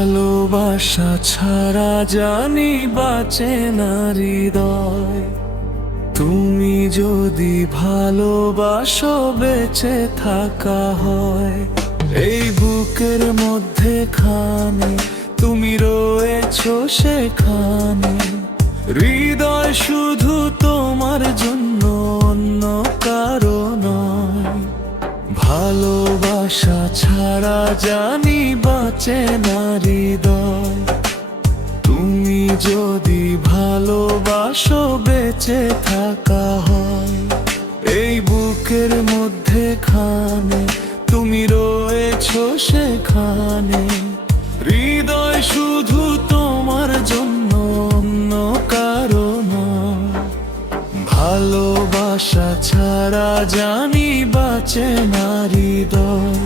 ভালোবাসা ছাড়া জানি বাঁচে না হৃদয়। তুমি যদি ভালোবাসো বেঁচে থাকা হয়। এই বুকের মধ্যে খানে তুমি রয়েছো সেখানে। হৃদয় শুধু তোমার জন্য, অন্য কারো নয়। ভালোবাসা ছাড়া জানি বাঁচে না হৃদয়। তুমি যদি ভালোবাসো বেঁচে থাকা হয়। এই বুকের মধ্যে খানে তুমি রয়েছো সেখানে। হৃদয় শুধু তোমার জন্য, অন্য কারো নয়। ভালোবাসা ছাড়া জানি বাঁচে না হৃদয়।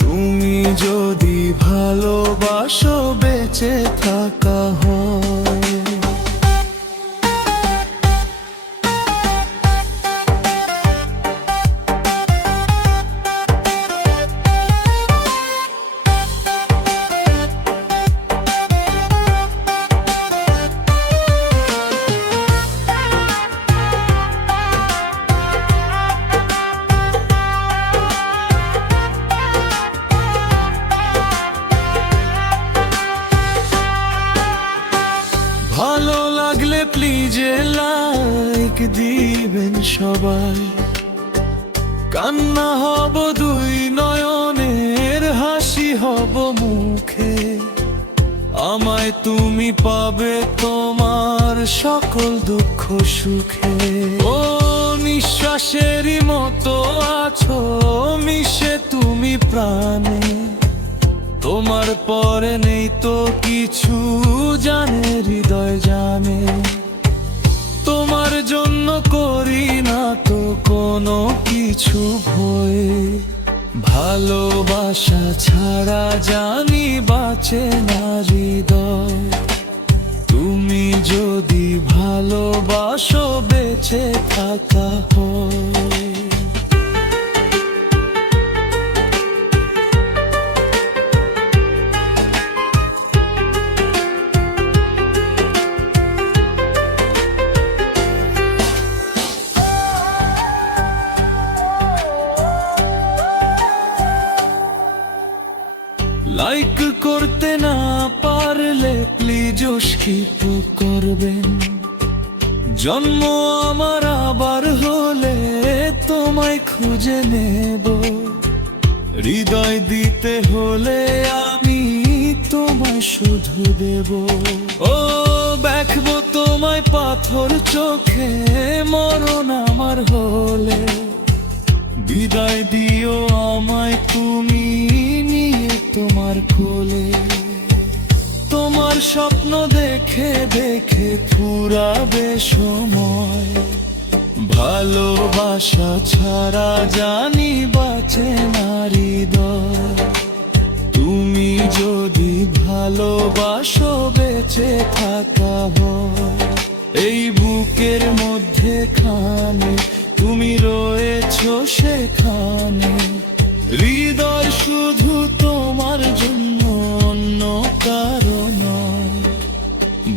তুমি যদি ভালোবাসো বেঁচে থাকা হয়। ভালো লাগলে প্লিজ লাইক দিবেন সবাই। কান্না হব দুই নয়নের, হাসি হব মুখে। আমায় তুমি পাবে তোমার সকল দুঃখ সুখে। ও নিঃশ্বাসেরই মতো আছো মিশে তুমি প্রাণে। তোমার পরে নেই তো কিছু, জানে হৃদয় জানে। তোমার জন্য করি না তো কোনো কিছু ভয়। ভালোবাসা ছাড়া জানি বাঁচে না হৃদয়। তুমি যদি ভালোবাসো বেঁচে থাকা হয়। লাইক করতে না পারলে প্লিজ স্কিপ করবেন। জন্ম আমার আবার হলে তোমায় খুঁজে নেব। হৃদয় দিতে হলে আমি তোমায় শুধু দেব। ও দেখবো তোমায় পাথর চোখে, মরণ আমার হলে। বিদায় দিও আমায় তুমি নিয়ে তোমার কোলে। তোমার স্বপ্ন দেখে দেখে ফুরাবে সময়। ভালোবাসা ছাড়া জানি বাঁচে না হৃদয়। তুমি যদি ভালোবাসো বেঁচে থাকা হয়। এই বুকের মধ্যে খানে তুমি রয়েছো সেখানে। হৃদয় শুধু তোমার জন্য, অন্য কারো নয়।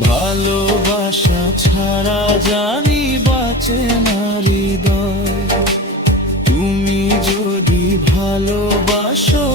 ভালোবাসা ছাড়া জানি বাঁচে না হৃদয়। তুমি যদি ভালোবাসো